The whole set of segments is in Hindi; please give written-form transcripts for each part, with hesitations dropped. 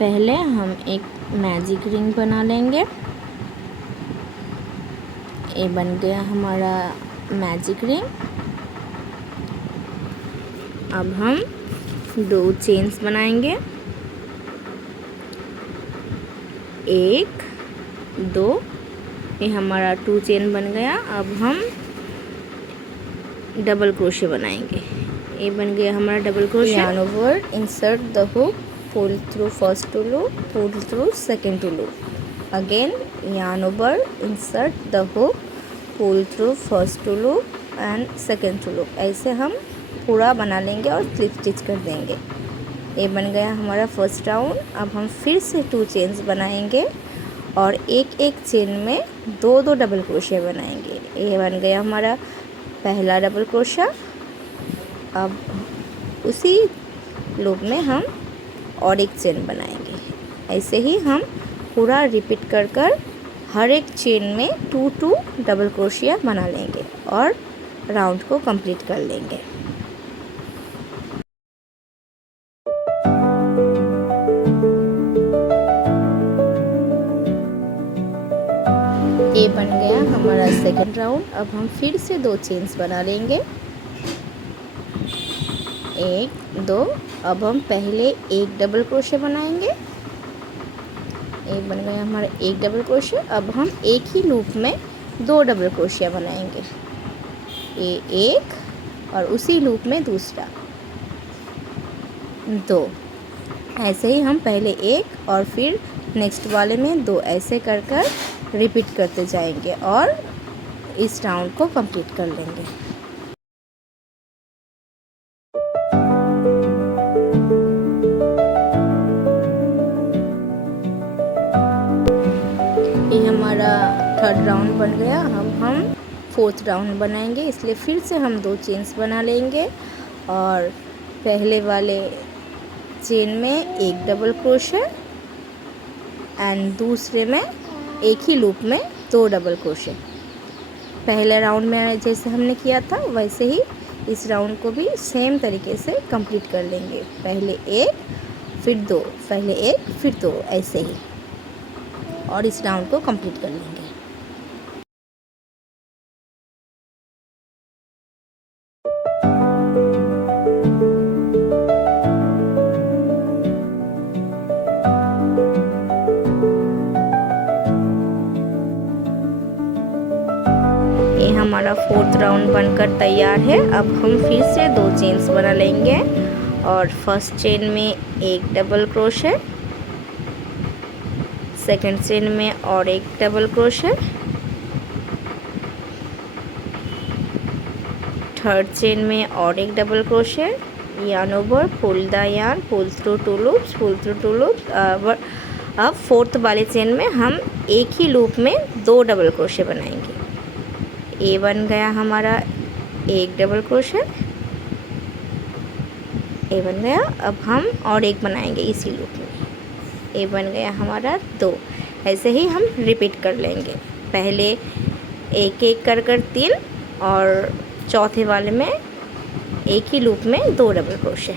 पहले हम एक मैजिक रिंग बना लेंगे। ये बन गया हमारा मैजिक रिंग। अब हम 2 चेन्स बनाएंगे, 1 2। ये हमारा 2 चेन बन गया। अब हम डबल क्रोशे बनाएंगे। ये बन गया हमारा double crochet. yarn over, insert the hook, pull through first 2 loop, pull through second 2 loop. Again yarn over, insert the hook, pull through first 2 loop and second 2 loop। ऐसे हम पूरा बना लेंगे और स्लिप स्टिच कर देंगे। ये बन गया हमारा फर्स्ट राउंड। अब हम फिर से 2 चेन्स बनाएंगे और एक एक चेन में 2 डबल क्रोशे बनाएंगे। ये बन गया हमारा पहला डबल क्रोशा। अब उसी लूप में हम और एक चेन बनाएंगे। ऐसे ही हम पूरा रिपीट कर कर हर एक चेन में 2 डबल क्रोशिया बना लेंगे और राउंड को कंप्लीट कर लेंगे। ये बन गया हमारा सेकंड राउंड। अब हम फिर से 2 चेन्स बना लेंगे, 1 2। अब हम पहले एक डबल क्रोशे बनाएंगे। ये बन गया हमारा एक डबल क्रोशे। अब हम एक ही लूप में 2 डबल क्रोशिया बनाएंगे। ये एक और उसी लूप में दूसरा 2। ऐसे ही हम पहले एक और फिर नेक्स्ट वाले में 2 ऐसे कर कर रिपीट करते जाएंगे और इस राउंड को कंप्लीट कर लेंगे। ये हमारा थर्ड राउंड बन गया। अब हम फोर्थ राउंड बनाएंगे, इसलिए फिर से हम 2 चेन्स बना लेंगे और पहले वाले चेन में एक डबल क्रोशे एंड दूसरे में एक ही लूप में 2 डबल क्रोशे। पहले राउंड में जैसे हमने किया था वैसे ही इस राउंड को भी सेम तरीके से कंप्लीट कर लेंगे। पहले एक फिर 2, पहले एक फिर 2, ऐसे ही और इस राउंड को कंप्लीट कर लेंगे। हमारा फोर्थ राउंड बनकर तैयार है। अब हम फिर से 2 चेन्स बना लेंगे और फर्स्ट चेन में एक डबल क्रोशे, सेकंड चेन में और एक डबल क्रोशे, थर्ड चेन में और एक double crochet, yarn over, pull the yarn, pull through 2 loops, pull through 2 loops। अब फोर्थ वाले चेन में हम एक ही लूप में 2 डबल क्रोशे बनाएंगे। ये बन गया हमारा एक डबल क्रोशे, ये बन गया। अब हम और एक बनाएंगे इसी लूप में। ये बन गया हमारा 2। ऐसे ही हम रिपीट कर लेंगे। पहले एक एक कर कर 3 और चौथे वाले में एक ही लूप में 2 डबल क्रोशे।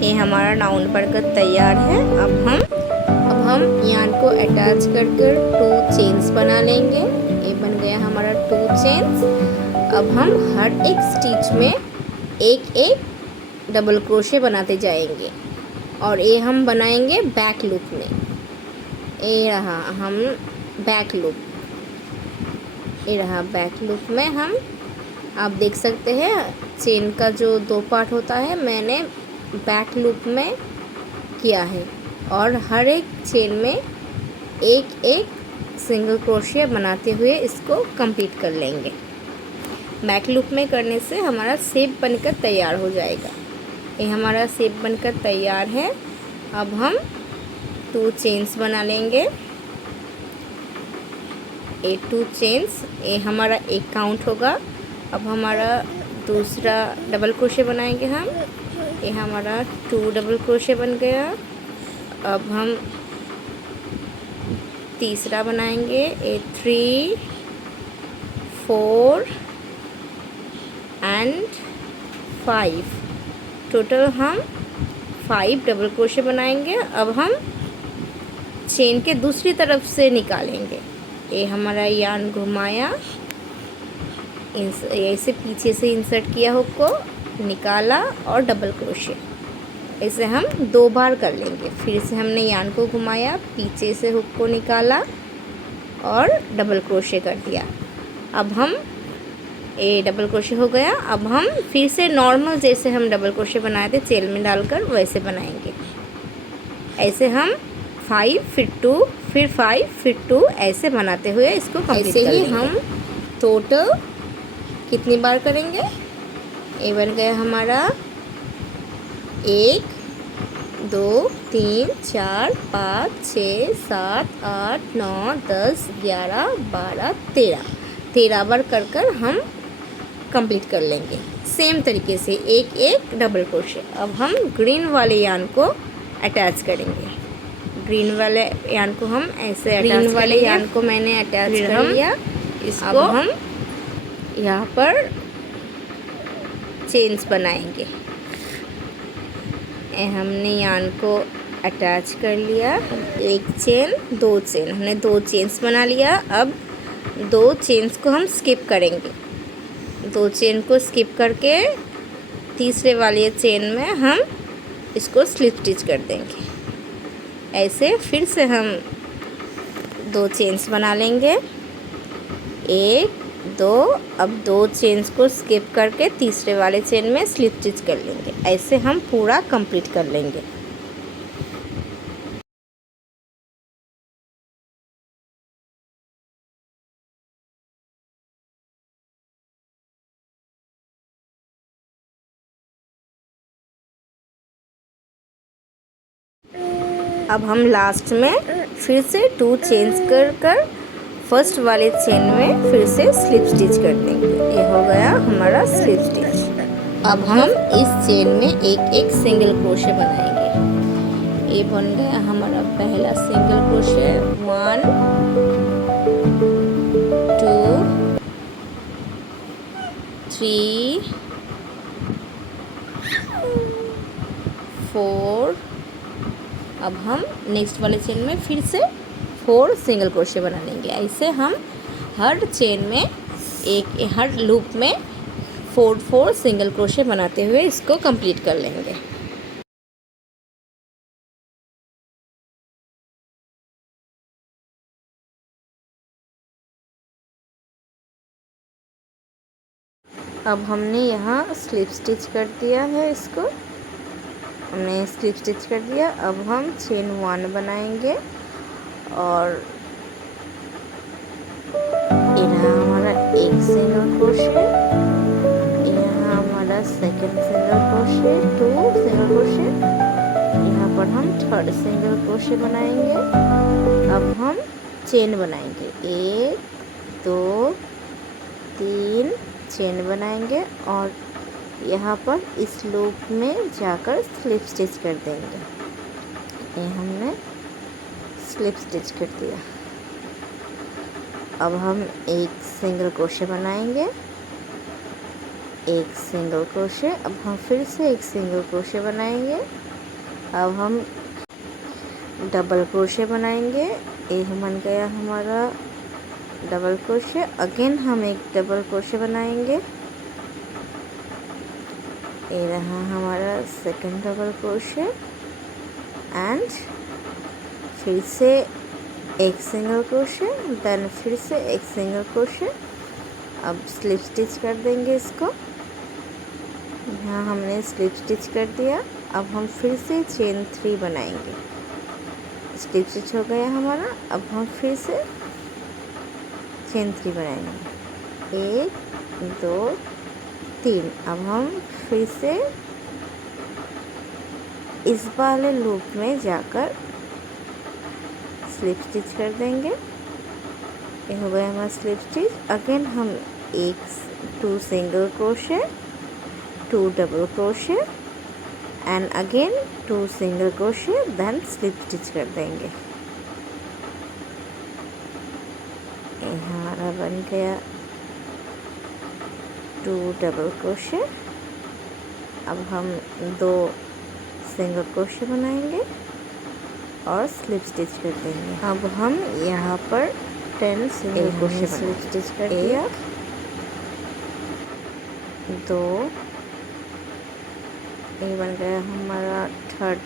ये हमारा राउंड बनकर तैयार है। अब हम यार्न को अटैच कर कर 2 चेन्स बना लेंगे। ये बन गया हमारा 2 चेन्स। अब हम हर एक स्टिच में एक एक डबल क्रोशे बनाते जाएंगे और ये हम बनाएंगे बैक लूप में। ये रहा हम बैक लूप, ये रहा बैक लूप में हम आप देख सकते हैं चेन का जो 2 पार्ट होता है मैंने बैक लूप में किया है और हर एक चेन में एक एक सिंगल क्रोशिया बनाते हुए इसको कंप्लीट कर लेंगे। बैक लूप में करने से हमारा शेप बनकर तैयार हो जाएगा। ये हमारा शेप बनकर तैयार है। अब हम 2 चेन्स बना लेंगे। ये 2 चेन्स, ये हमारा एक काउंट होगा। अब हमारा दूसरा डबल क्रोशे बनाएंगे हम ये हमारा 2 डबल क्रोशे बन गया। अब हम तीसरा बनाएंगे। ए 3 4 एंड 5, टोटल हम 5 डबल क्रोशे बनाएंगे। अब हम चेन के दूसरी तरफ से निकालेंगे। ये हमारा यार्न घुमाया, ऐसे पीछे से इंसर्ट किया हुक को, निकाला और डबल क्रोशे। ऐसे हम 2 बार कर लेंगे। फिर से हमने यार्न को घुमाया, पीछे से हुक को निकाला और डबल क्रोशे कर दिया। अब हम ये डबल क्रोशे हो गया। अब हम फिर से नॉर्मल जैसे हम डबल क्रोशे बनाए थे चेन में डालकर वैसे बनाएंगे। ऐसे हम 5 फिर 2 फिर 5 फिर 2 ऐसे बनाते हुए इसको कंप्लीट कर लेंगे। हम टोटल कितनी बार करेंगे? ये बन गया हमारा 1 2 3 4 5 6 7 8 9 10 11 12 13 बार कर हम कंप्लीट कर लेंगे। सेम तरीके से एक एक डबल क्रोशे। अब हम ग्रीन वाले यार्न को अटैच करेंगे। ग्रीन वाले यार्न को हम ऐसे ग्रीन वाले यार्न को मैंने अटैच कर लिया। इसको अब हम यहाँ पर चेन्स बनाएंगे। हमने यार्न को अटैच कर लिया, एक चेन 2 चेन, हमने 2 चेन्स बना लिया। अब 2 चेन्स को हम स्किप करेंगे। 2 चेन को स्किप करके तीसरे वाले चेन में हम इसको स्लिप स्टिच कर देंगे। ऐसे फिर से हम 2 चेन्स बना लेंगे, 1 2। अब 2 चेन्स को स्किप करके तीसरे वाले चेन में स्लिप स्टिच कर लेंगे। ऐसे हम पूरा कंप्लीट कर लेंगे। अब हम लास्ट में फिर से 2 चेन्स कर फर्स्ट वाले चेन में फिर से स्लिप स्टिच कर देंगे। ये हो गया हमारा स्लिप स्टिच। अब हम इस चेन में एक एक सिंगल क्रोशे बनाएंगे। ये बन गया हमारा पहला सिंगल क्रोशे। 1 2 3 4। अब हम नेक्स्ट वाले चेन में फिर से 4 सिंगल क्रोशे बना लेंगे। ऐसे हम हर चेन में हर लूप में 4 सिंगल क्रोशे बनाते हुए इसको कंप्लीट कर लेंगे। अब हमने यहाँ स्लिप स्टिच कर दिया है, इसको हमने स्लिप स्टिच कर दिया। अब हम चेन 1 बनाएंगे और यहाँ हमारा एक सिंगल क्रोशे, यहाँ हमारा second single crochet, 2 single crochet, यहाँ पर हम थर्ड सिंगल क्रोशे बनाएंगे। अब हम चेन बनाएंगे, 1 2 3 चेन बनाएंगे और यहाँ पर इस लूप में जाकर स्लिप स्टिच कर देंगे। ये हमने स्लिप स्टिच कर दिया। अब हम एक सिंगल क्रोशे बनाएंगे, एक सिंगल क्रोशे। अब हम फिर से एक सिंगल क्रोशे बनाएंगे। अब हम डबल क्रोशे बनाएंगे। ये बन गया हमारा डबल क्रोशे। अगेन हम एक डबल क्रोशे बनाएंगे। ये रहा हमारा सेकंड डबल क्रोशे एंड फिर से एक सिंगल क्रोशे, देन फिर से एक सिंगल क्रोशे। अब स्लिप स्टिच कर देंगे इसको। यहाँ हमने स्लिप स्टिच कर दिया। अब हम फिर से चेन 3 बनाएंगे। स्लिप स्टिच हो गया हमारा। अब हम फिर से चेन 3 बनाएंगे, 1 2 3। अब हम फिर से इस वाले लूप में जाकर स्लिप स्टिच कर देंगे। ये हो गया हमारा स्लिप स्टिच। अगेन हम 2 single crochet, 2 double crochet and again 2 single crochet, then slip stitch कर देंगे। ये हमारा बन गया 2 डबल क्रोशे। अब हम 2 सिंगल क्रोशे बनाएंगे और स्लिप स्टिच कर देंगे। अब हम यहाँ पर 10 सिंगल क्रोशे स्लिप स्टिच कर दिया, 2, ये बन गया हमारा 3rd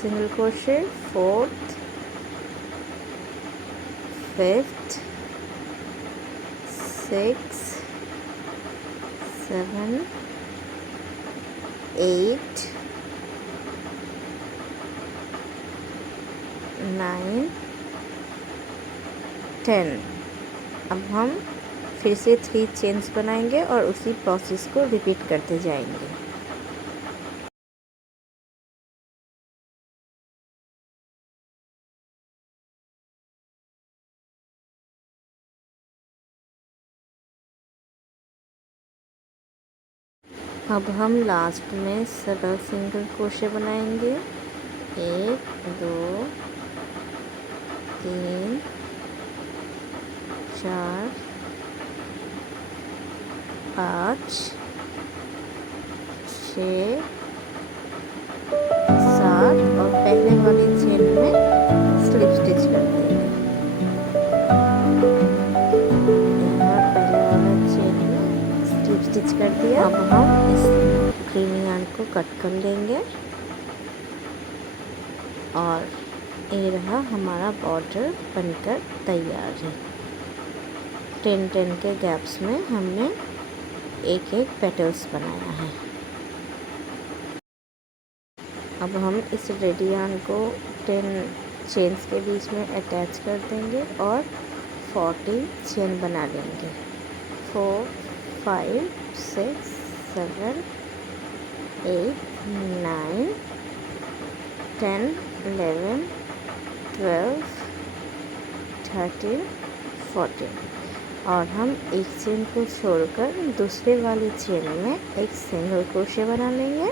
single crochet, 4th, 5th, 6, 7, 8, 9, 10। अब हम फिर से 3 चेन्स बनाएंगे और उसी प्रोसेस को रिपीट करते जाएंगे। अब हम लास्ट में डबल सिंगल क्रोशे बनाएंगे। 1, 2, 3, 4, 5, 6, 7 और पहले वाली चेन में स्लिप स्टिच कर देंगे। यहाँ पहले वाला चेन में स्लिप स्टिच कर दिया। अब हम इस ग्रीन यार्न को कट कर लेंगे और ये रहा हमारा बॉर्डर बनकर तैयार है। 10-10 के गैप्स में हमने एक पेटल्स बनाया है। अब हम इस रेड यार्न को 10 चेन्स के बीच में अटैच कर देंगे और 40 चेन बना लेंगे। 4, 5, 6, 7, 8, 9, 10, 11, 12, 13, 14 और हम एक चेन को छोड़कर दूसरे वाली चेन में एक सिंगल क्रोशे बना लेंगे।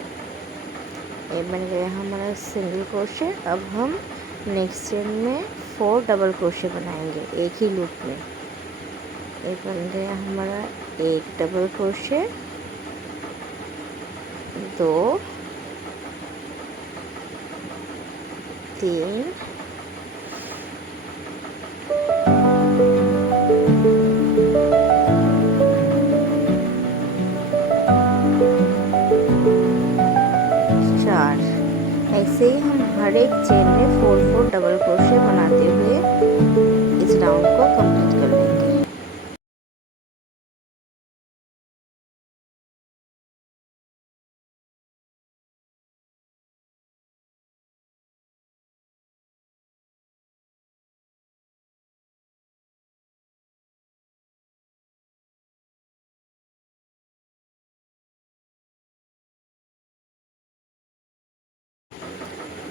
ये बन गया हमारा सिंगल क्रोशे। अब हम नेक्स्ट चेन में 4 डबल क्रोशे बनाएंगे एक ही लूप में। ये बन गया हमारा 1 डबल क्रोशे, 2, 3, 4। ऐसे ही हम हर एक चेन में 4-4 डबल क्रोशे बनाते हुए इस राउंड को कंप्लीट कर लेंगे।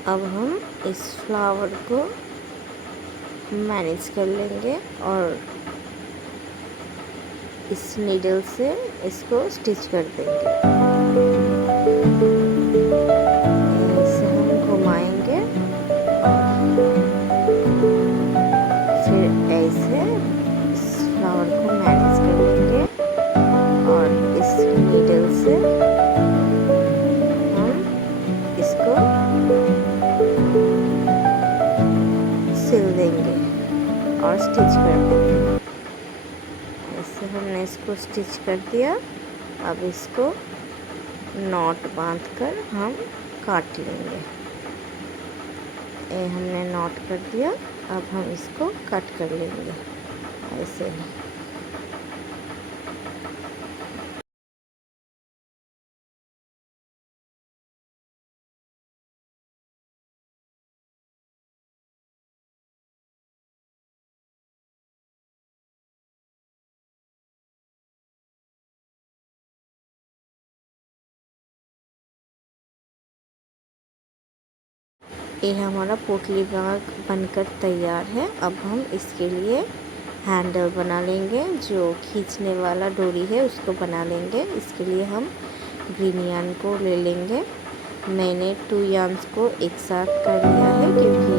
अब हम इस फ्लावर को मैनेज कर लेंगे और इस नीडल से इसको स्टिच कर देंगे। इसे हम घुमाएंगे और फिर ऐसे इस फ्लावर को मैनेज कर लेंगे और इस नीडल से हम इसको सिल देंगे और स्टिच कर देंगे। ऐसे हमने इसको स्टिच कर दिया। अब इसको नॉट बांधकर हम काट लेंगे। ये हमने नॉट कर दिया। अब हम इसको कट कर लेंगे ऐसे ही। ये हमारा पोटली बैग बनकर तैयार है। अब हम इसके लिए हैंडल बना लेंगे। जो खींचने वाला डोरी है उसको बना लेंगे। इसके लिए हम ग्रीन यार्न को ले लेंगे मैंने 2 यार्न्स को एक साथ कर लिया है क्योंकि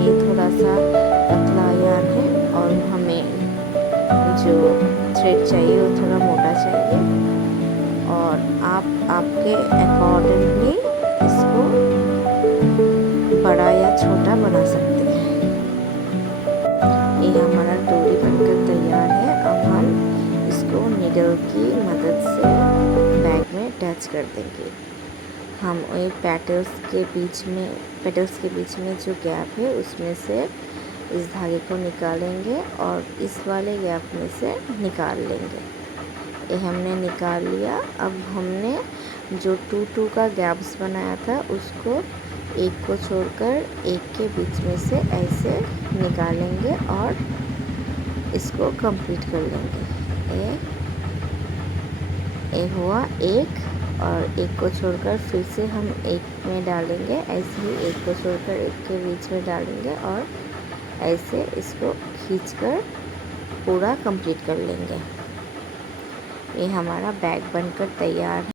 ये थोड़ा सा पतला यार्न है और हमें जो थ्रेड चाहिए वो थोड़ा मोटा चाहिए और आप आपके अकॉर्डिंगली इसको बड़ा या छोटा बना सकते हैं। ये हमारा डोरी बनकर तैयार है। अब हम इसको नीडल की मदद से बैग में अटैच कर देंगे। हम ये पेटल्स के बीच में जो गैप है उसमें से इस धागे को निकालेंगे और इस वाले गैप में से निकाल लेंगे। ये हमने निकाल लिया। अब हमने जो 2-2 का गैप्स बनाया था उसको एक को छोड़कर एक के बीच में से ऐसे निकालेंगे और इसको कंप्लीट कर लेंगे। ये हुआ एक और एक को छोड़कर फिर से हम एक में डालेंगे। ऐसे ही एक को छोड़कर एक के बीच में डालेंगे और ऐसे इसको खींचकर पूरा कंप्लीट कर लेंगे। ये हमारा बैग बनकर तैयार है।